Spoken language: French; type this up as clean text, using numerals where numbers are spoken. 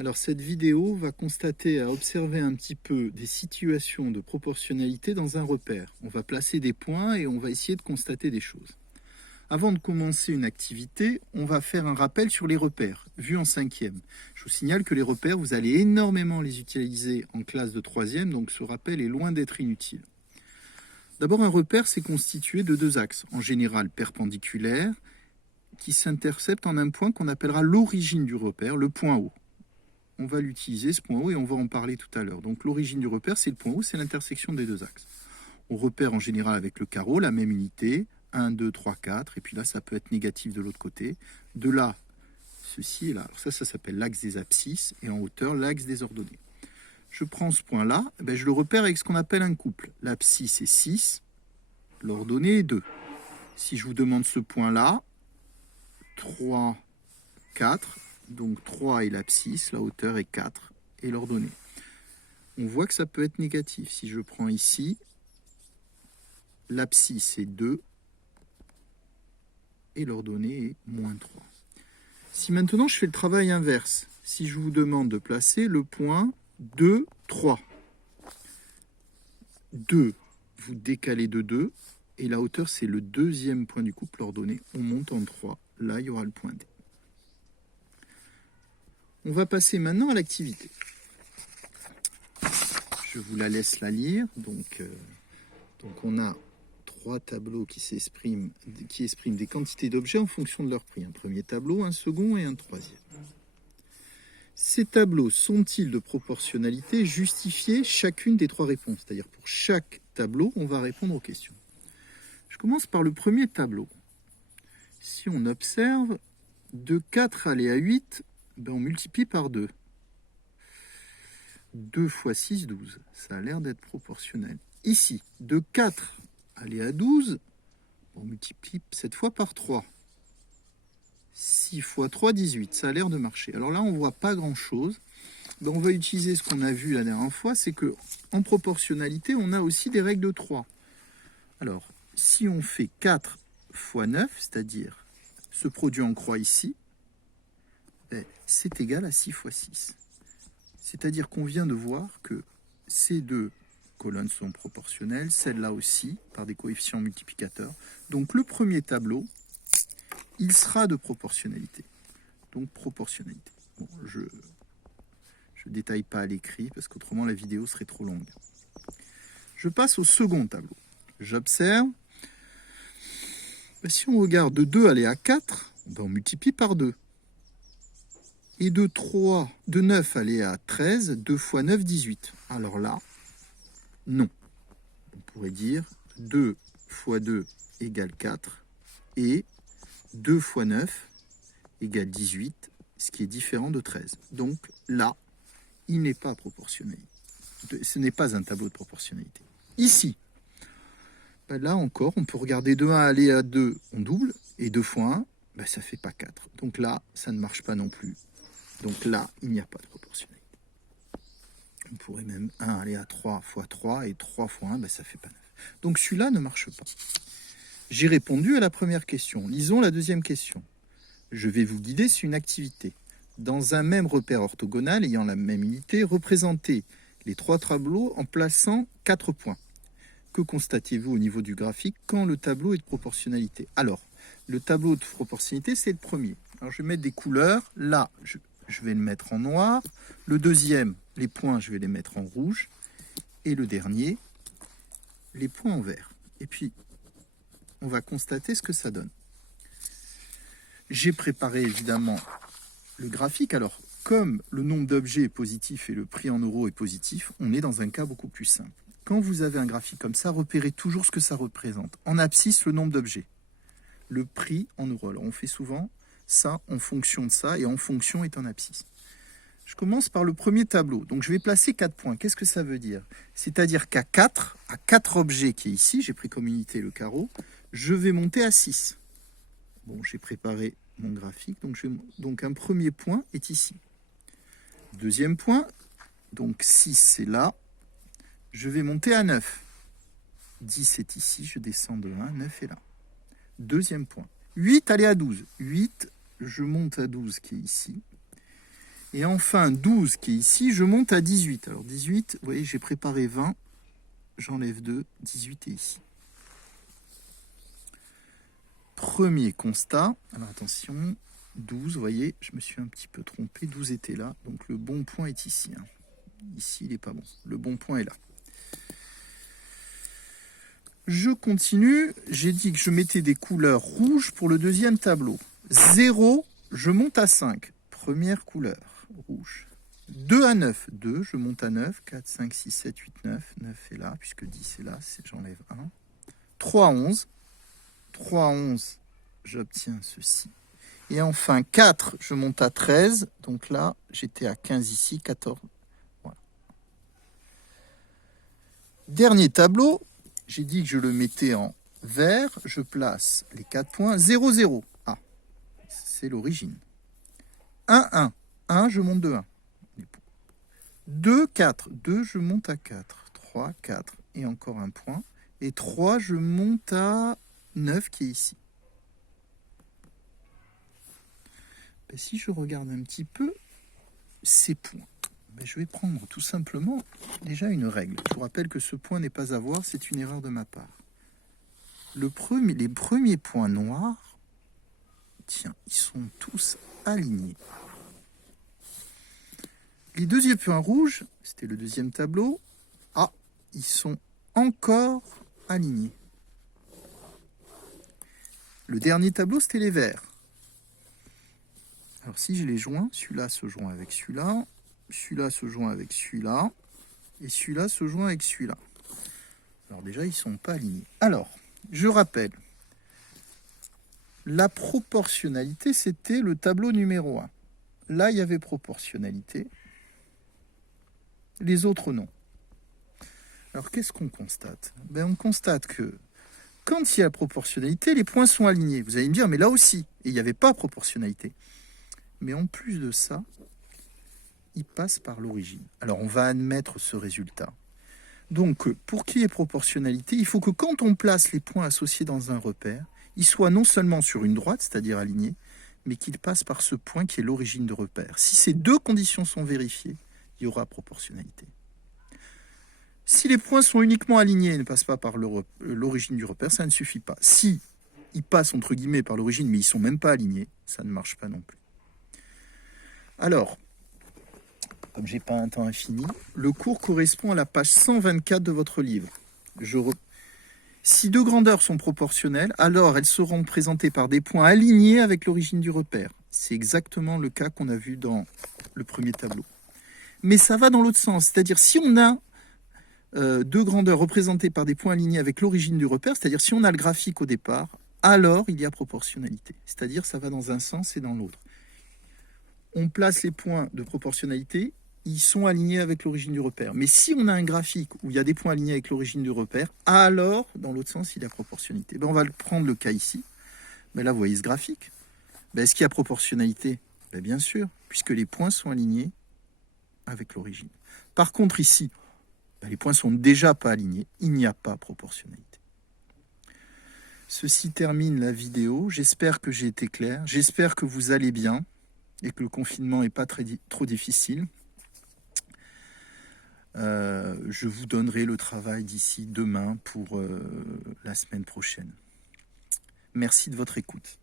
Alors cette vidéo va constater à observer un petit peu des situations de proportionnalité dans un repère. On va placer des points et on va essayer de constater des choses. Avant de commencer une activité, on va faire un rappel sur les repères, vus en 5e. Je vous signale que les repères, vous allez énormément les utiliser en classe de 3e, donc ce rappel est loin d'être inutile. D'abord, un repère, c'est constitué de deux axes, en général perpendiculaires, qui s'interceptent en un point qu'on appellera l'origine du repère, le point O. On va l'utiliser, ce point O, et on va en parler tout à l'heure. Donc l'origine du repère, c'est le point O, c'est l'intersection des deux axes. On repère en général avec le carreau, la même unité, 1, 2, 3, 4, et puis là, ça peut être négatif de l'autre côté. De là, ceci est là. Alors ça s'appelle l'axe des abscisses, et en hauteur, l'axe des ordonnées. Je prends ce point-là, je le repère avec ce qu'on appelle un couple. L'abscisse est 6, l'ordonnée est 2. Si je vous demande ce point-là, 3, 4, donc 3 est l'abscisse, la hauteur est 4, et l'ordonnée. On voit que ça peut être négatif. Si je prends ici, l'abscisse est 2, et l'ordonnée est moins 3. Si maintenant je fais le travail inverse, si je vous demande de placer le point 2, 3. 2, vous décalez de 2, et la hauteur c'est le deuxième point du couple ordonné. On monte en 3, là il y aura le point D. On va passer maintenant à l'activité. Je vous la laisse la lire. Donc on a trois tableaux qui expriment des quantités d'objets en fonction de leur prix. Un premier tableau, un second et un troisième. Ces tableaux sont-ils de proportionnalité? Justifiez chacune des trois réponses. C'est-à-dire pour chaque tableau, on va répondre aux questions. Je commence par le premier tableau. Si on observe, de 4 aller à 8, on multiplie par 2. 2 fois 6, 12. Ça a l'air d'être proportionnel. Ici, de 4 aller à 12, on multiplie cette fois par 3. 6 fois 3, 18. Ça a l'air de marcher. Alors là, on ne voit pas grand-chose. On va utiliser ce qu'on a vu la dernière fois, c'est qu'en proportionnalité, on a aussi des règles de 3. Alors, si on fait 4 fois 9, c'est-à-dire ce produit en croix ici, c'est égal à 6 fois 6. C'est-à-dire qu'on vient de voir que ces deux colonnes sont proportionnelles, celle-là aussi, par des coefficients multiplicateurs. Donc le premier tableau, il sera de proportionnalité. Donc proportionnalité. Bon, je ne détaille pas à l'écrit, parce qu'autrement la vidéo serait trop longue. Je passe au second tableau. J'observe. Si on regarde de 2 aller à 4, on multiplie par 2. Et de 9 aller à 13, 2 fois 9, 18. Alors là, non. On pourrait dire 2 fois 2 égale 4 et 2 fois 9 égale 18, ce qui est différent de 13. Donc là, il n'est pas proportionnel. Ce n'est pas un tableau de proportionnalité. Ici, là encore, on peut regarder de 1 aller à 2, on double, et 2 fois 1, ça ne fait pas 4. Donc là, ça ne marche pas non plus. Donc là, il n'y a pas de proportionnalité. On pourrait même 1 aller à 3 fois 3, et 3 fois 1, ça ne fait pas 9. Donc celui-là ne marche pas. J'ai répondu à la première question. Lisons la deuxième question. Je vais vous guider sur une activité. Dans un même repère orthogonal ayant la même unité, représentez les trois tableaux en plaçant 4 points. Que constatez-vous au niveau du graphique quand le tableau est de proportionnalité? Alors, le tableau de proportionnalité, c'est le premier. Alors, je vais mettre des couleurs. Là, je vais le mettre en noir. Le deuxième, les points, je vais les mettre en rouge. Et le dernier, les points en vert. Et puis, on va constater ce que ça donne. J'ai préparé évidemment le graphique. Alors, comme le nombre d'objets est positif et le prix en euros est positif, on est dans un cas beaucoup plus simple. Quand vous avez un graphique comme ça, repérez toujours ce que ça représente. En abscisse, le nombre d'objets. Le prix en euros. Alors, on fait souvent ça en fonction de ça, et en fonction est en abscisse. Je commence par le premier tableau. Donc, je vais placer 4 points. Qu'est-ce que ça veut dire? C'est-à-dire qu'à 4, à 4 objets qui est ici, j'ai pris comme unité le carreau, je vais monter à 6. Bon, j'ai préparé mon graphique. Donc, un premier point est ici. Deuxième point, donc 6, c'est là. Je vais monter à 9. 10 est ici, je descends de 1, 9 est là. Deuxième point. 8, allez à 12. 8, je monte à 12 qui est ici. Et enfin, 12 qui est ici, je monte à 18. Alors 18, vous voyez, j'ai préparé 20. J'enlève 2, 18 est ici. Premier constat. Alors attention, 12, vous voyez, je me suis un petit peu trompé. 12 était là, donc le bon point est ici. Hein. Ici, il n'est pas bon. Le bon point est là. Je continue. J'ai dit que je mettais des couleurs rouges pour le deuxième tableau. 0, je monte à 5. Première couleur, rouge. 2 à 9, 2, je monte à 9. 4, 5, 6, 7, 8, 9. 9 est là, puisque 10 est là, j'enlève 1. 3 à 11. 3 à 11, j'obtiens ceci. Et enfin, 4, je monte à 13. Donc là, j'étais à 15 ici, 14. Voilà. Dernier tableau. J'ai dit que je le mettais en vert. Je place les 4 points. 0, 0. Ah, c'est l'origine. 1, 1. 1, je monte de 1. 2, 4. 2, je monte à 4. 3, 4. Et encore un point. Et 3, je monte à 9 qui est ici. Ben, si je regarde un petit peu ces points, ben, je vais prendre tout simplement déjà une règle. Je vous rappelle que ce point n'est pas à voir, c'est une erreur de ma part. Les premiers points noirs, tiens, ils sont tous alignés. Les deuxièmes points rouges, c'était le deuxième tableau, ah, ils sont encore alignés. Le dernier tableau, c'était les verts. Alors si je les joins, celui-là se joint avec celui-là, celui-là se joint avec celui-là, et celui-là se joint avec celui-là. Alors déjà, ils ne sont pas alignés. Alors, je rappelle, la proportionnalité, c'était le tableau numéro 1. Là, il y avait proportionnalité. Les autres, non. Alors, qu'est-ce qu'on constate? Ben, on constate que quand il y a proportionnalité, les points sont alignés. Vous allez me dire, mais là aussi, il n'y avait pas proportionnalité. Mais en plus de ça, il passe par l'origine. Alors, on va admettre ce résultat. Donc, pour qu'il y ait proportionnalité, il faut que quand on place les points associés dans un repère, ils soient non seulement sur une droite, c'est-à-dire alignés, mais qu'ils passent par ce point qui est l'origine de repère. Si ces deux conditions sont vérifiées, il y aura proportionnalité. Si les points sont uniquement alignés et ne passent pas par l'origine du repère, ça ne suffit pas. Si ils passent entre guillemets par l'origine, mais ils ne sont même pas alignés, ça ne marche pas non plus. Alors, comme je n'ai pas un temps infini, le cours correspond à la page 124 de votre livre. Si deux grandeurs sont proportionnelles, alors elles seront présentées par des points alignés avec l'origine du repère. C'est exactement le cas qu'on a vu dans le premier tableau. Mais ça va dans l'autre sens, c'est-à-dire si on a deux grandeurs représentées par des points alignés avec l'origine du repère, c'est-à-dire si on a le graphique au départ, alors il y a proportionnalité. C'est-à-dire ça va dans un sens et dans l'autre. On place les points de proportionnalité, ils sont alignés avec l'origine du repère. Mais si on a un graphique où il y a des points alignés avec l'origine du repère, alors, dans l'autre sens, il y a proportionnalité. Ben, on va prendre le cas ici. Ben, là, vous voyez ce graphique. Ben, est-ce qu'il y a proportionnalité? Ben, bien sûr, puisque les points sont alignés avec l'origine. Par contre, ici, ben, les points sont déjà pas alignés. Il n'y a pas proportionnalité. Ceci termine la vidéo. J'espère que j'ai été clair. J'espère que vous allez bien et que le confinement n'est pas trop difficile. Je vous donnerai le travail d'ici demain pour la semaine prochaine. Merci de votre écoute.